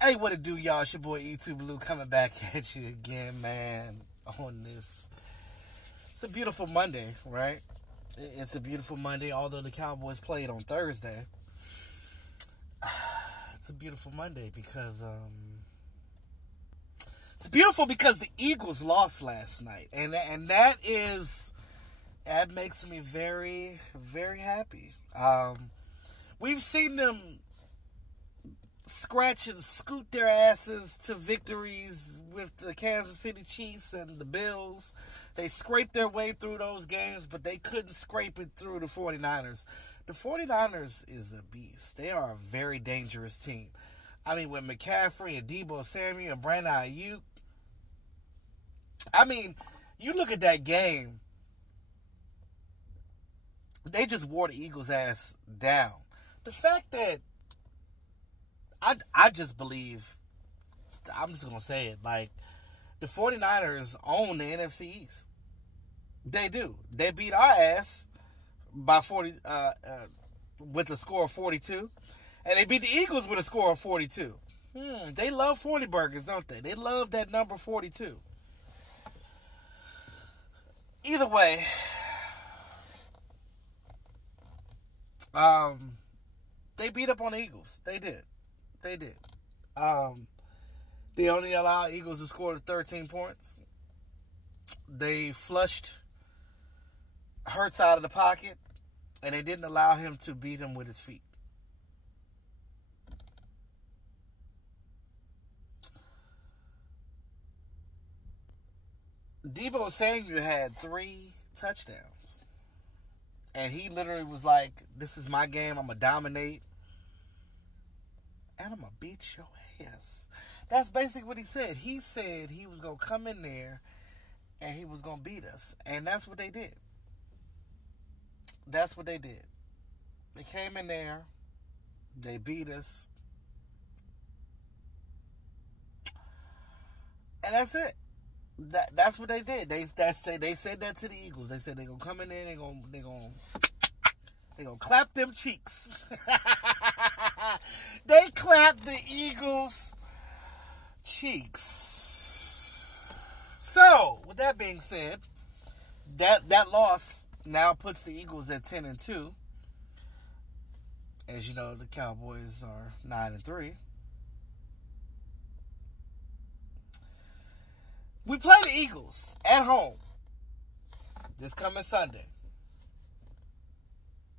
Hey, what it do, y'all? It's your boy E2 Blue coming back at you again, man, on this. It's a beautiful Monday, right? It's a beautiful Monday, although the Cowboys played on Thursday. It's a beautiful Monday because, it's beautiful because the Eagles lost last night. And that makes me very, very happy. We've seen them scratch and scoot their asses to victories with the Kansas City Chiefs and the Bills. They scraped their way through those games, but they couldn't scrape it through the 49ers. The 49ers is a beast. They are a very dangerous team. I mean, with McCaffrey and Deebo Samuel and Brandon Ayuk. I mean, you look at that game, they just wore the Eagles' ass down. The fact that I just believe, I'm just going to say it, like, the 49ers own the NFC East. They do. They beat our ass by 40, with a score of 42. And they beat the Eagles with a score of 42. They love 40 burgers, don't they? They love that number 42. Either way, they beat up on the Eagles. They did. They did. They only allowed Eagles to score 13 points. They flushed Hurts out of the pocket, and they didn't allow him to beat him with his feet. Deebo Samuel had 3 touchdowns. And he literally was like, this is my game. I'm going to dominate. And I'm going to beat your ass. That's basically what he said. He said he was going to come in there and he was going to beat us. And that's what they did. That's what they did. They came in there. They beat us. And that's it. That's what they did. They said that to the Eagles. They said they're going to come in there and they're going to clap them cheeks. They clapped the Eagles' cheeks. So, with that being said, that loss now puts the Eagles at 10-2. As you know, the Cowboys are 9-3. We play the Eagles at home this coming Sunday.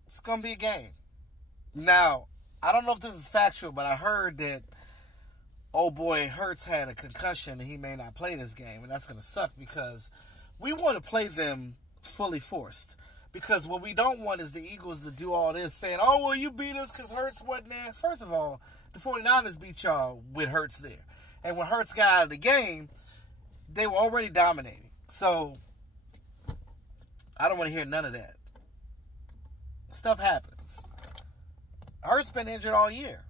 It's going to be a game. Now, I don't know if this is factual, but I heard that old boy Hurts had a concussion and he may not play this game. And that's going to suck because we want to play them fully forced. Because what we don't want is the Eagles to do all this saying, oh, well, you beat us because Hurts wasn't there. First of all, the 49ers beat y'all with Hurts there. And when Hurts got out of the game, they were already dominating. So, I don't want to hear none of that. Stuff happens. Hurts been injured all year.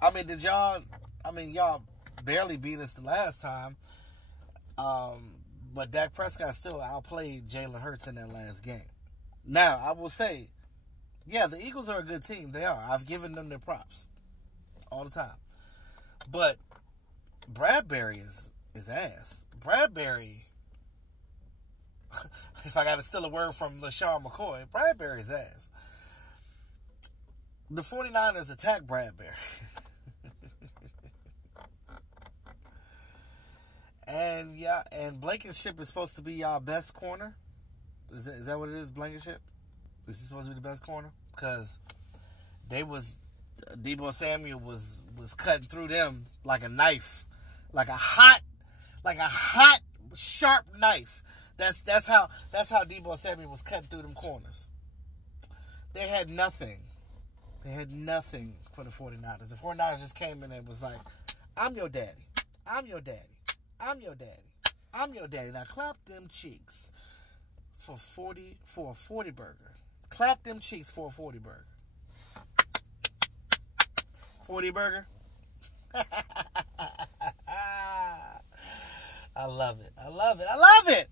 I mean, y'all barely beat us the last time. But Dak Prescott still outplayed Jalen Hurts in that last game. Now, I will say, yeah, the Eagles are a good team. They are. I've given them their props all the time. But Bradbury is ass. Bradbury, if I got to steal a word from LaShawn McCoy, Bradbury's ass. The 49ers attack Bradbury. And Blankenship is supposed to be y'all best corner. Is that what it is, Blankenship? Is he supposed to be the best corner? Because Deebo Samuel was cutting through them like a knife. Like a hot, sharp knife. That's how Deebo Samuel was cutting through them corners. They had nothing. They had nothing for the 49ers. The 49ers just came in and was like, I'm your daddy. I'm your daddy. I'm your daddy. I'm your daddy. Now clap them cheeks for a 40 burger. Clap them cheeks for a 40 burger. 40 burger. I love it. I love it. I love it.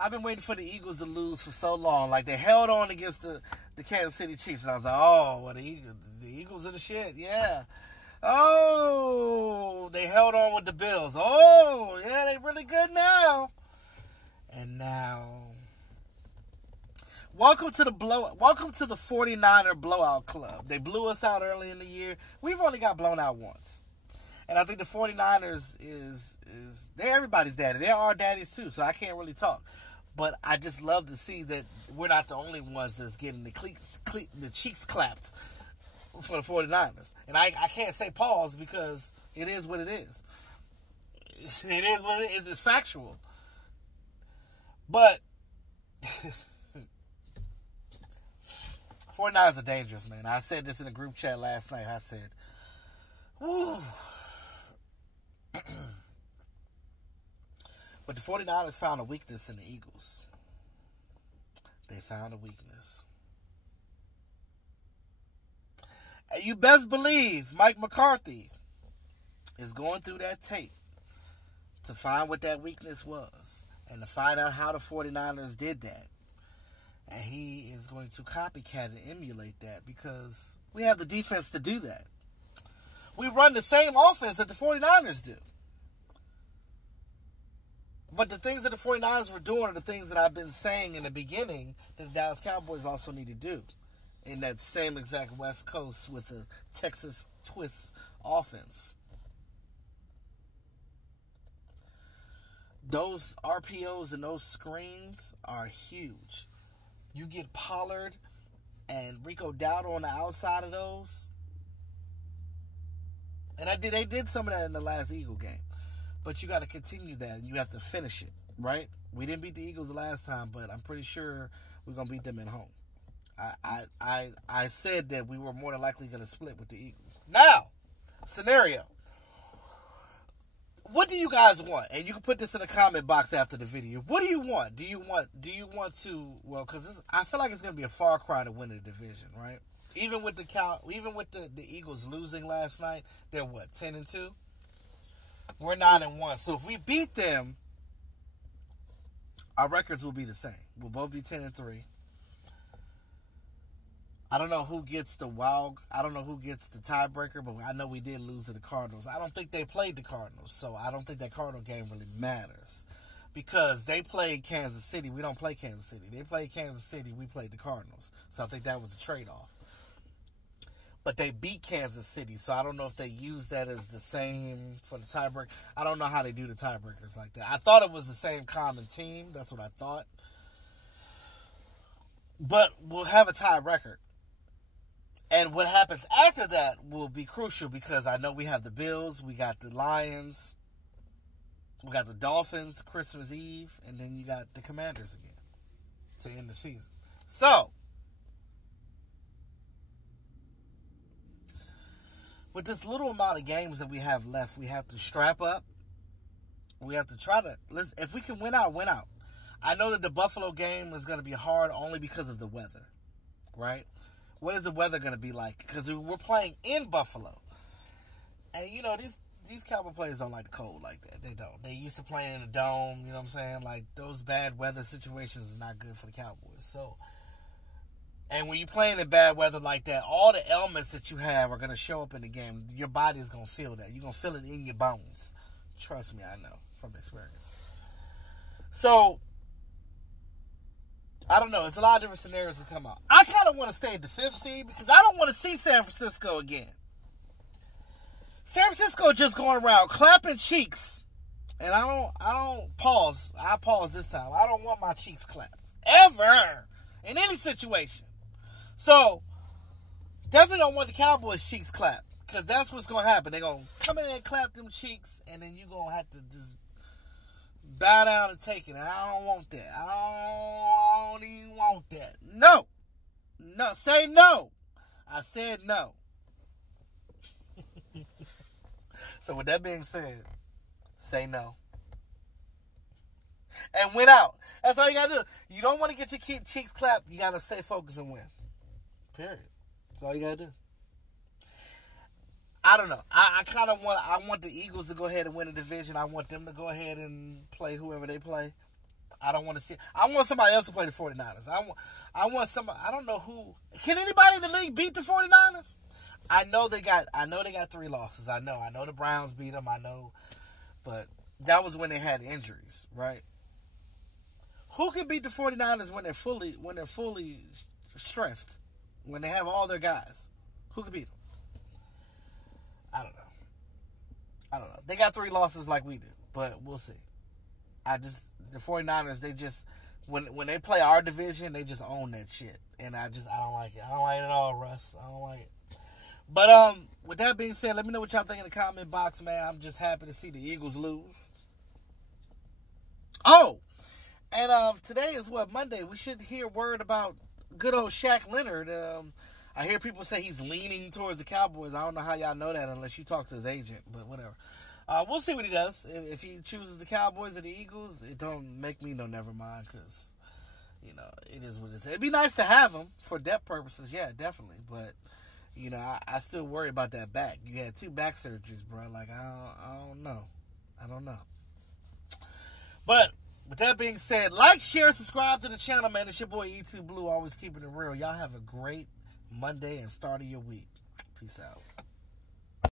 I've been waiting for the Eagles to lose for so long. Like, they held on against the Kansas City Chiefs. And I was like, oh, well, the Eagles are the shit. Yeah. Oh, they held on with the Bills. Oh, yeah, they really good now. And now, welcome to the 49er blowout club. They blew us out early in the year. We've only got blown out once. And I think the 49ers they're everybody's daddy. They're our daddies too, so I can't really talk. But I just love to see that we're not the only ones that's getting the cheeks clapped for the 49ers. And I can't say pause because it is what it is. It is what it is. It's factual. But 49ers are dangerous, man. I said this in a group chat last night. I said, whew. But the 49ers found a weakness in the Eagles. They found a weakness. And you best believe Mike McCarthy is going through that tape to find what that weakness was and to find out how the 49ers did that. And he is going to copycat and emulate that because we have the defense to do that. We run the same offense that the 49ers do. But the things that the 49ers were doing are the things that I've been saying in the beginning that the Dallas Cowboys also need to do in that same exact West Coast with the Texas twist offense. Those RPOs and those screens are huge. You get Pollard and Rico Dowdle on the outside of those. And they did some of that in the last Eagle game. But you got to continue that, and you have to finish it, right? We didn't beat the Eagles the last time, but I'm pretty sure we're going to beat them at home. I said that we were more than likely going to split with the Eagles. Now, scenario. What do you guys want? And you can put this in the comment box after the video. What do you want? Do you want to, well, because I feel like it's going to be a far cry to win the division, right? Even with the Eagles losing last night, they're what, 10-2? We're 9-1. So if we beat them, our records will be the same. We'll both be 10-3. I don't know who gets the tiebreaker, but I know we did lose to the Cardinals. I don't think they played the Cardinals, so I don't think that Cardinal game really matters. Because they played Kansas City. We don't play Kansas City. They played Kansas City. We played the Cardinals. So I think that was a trade-off. But they beat Kansas City, so I don't know if they use that as the same for the tiebreaker. I don't know how they do the tiebreakers like that. I thought it was the same common team. That's what I thought. But we'll have a tie record. And what happens after that will be crucial because I know we have the Bills, we got the Lions, we got the Dolphins Christmas Eve, and then you got the Commanders again to end the season. So, with this little amount of games that we have left, we have to strap up. We have to try to, if we can win out, win out. I know that the Buffalo game is going to be hard only because of the weather, right? What is the weather going to be like? Because we're playing in Buffalo. And, you know, these Cowboy players don't like the cold like that. They don't. They used to playing in a dome, you know what I'm saying? Like, those bad weather situations is not good for the Cowboys. So, and when you're playing in bad weather like that, all the elements that you have are going to show up in the game. Your body is going to feel that. You're going to feel it in your bones. Trust me, I know from experience. So, I don't know. It's a lot of different scenarios that come out. I kind of want to stay at the 5th seed because I don't want to see San Francisco again. San Francisco just going around clapping cheeks. And I don't pause. I pause this time. I don't want my cheeks clapped. Ever. In any situation. So, definitely don't want the Cowboys' cheeks clapped. Because that's what's going to happen. They're going to come in and clap them cheeks. And then you're going to have to just bow down and take it. I don't want that. I don't even want that. No. No. Say no. I said no. So with that being said, say no. And win out. That's all you got to do. You don't want to get your cheeks clapped. You got to stay focused and win. Period. That's all you got to do. I don't know. I kind of want the Eagles to go ahead and win the division. I want them to go ahead and play whoever they play. I don't want to see. I want somebody else to play the 49ers. I want somebody. I don't know who. Can anybody in the league beat the 49ers? I know they got 3 losses. I know the Browns beat them. I know, but that was when they had injuries, right? Who can beat the 49ers when they're fully strengthed, when they have all their guys? Who can beat them? I don't know. They got 3 losses like we do, but we'll see. The 49ers, they just, when they play our division, they just own that shit. And I don't like it. I don't like it at all, Russ. I don't like it. But with that being said, let me know what y'all think in the comment box, man. I'm just happy to see the Eagles lose. Oh, and today is Monday. We should hear word about good old Shaq Leonard. I hear people say he's leaning towards the Cowboys. I don't know how y'all know that unless you talk to his agent, but whatever. We'll see what he does. If he chooses the Cowboys or the Eagles, it don't make me no never mind, because, it is what it is. It'd be nice to have him for depth purposes, yeah, definitely. But, I still worry about that back. You had 2 back surgeries, bro. Like, I don't know. I don't know. But with that being said, like, share, subscribe to the channel, man. It's your boy E2 Blue, always keeping it real. Y'all have a great Monday and start of your week. Peace out.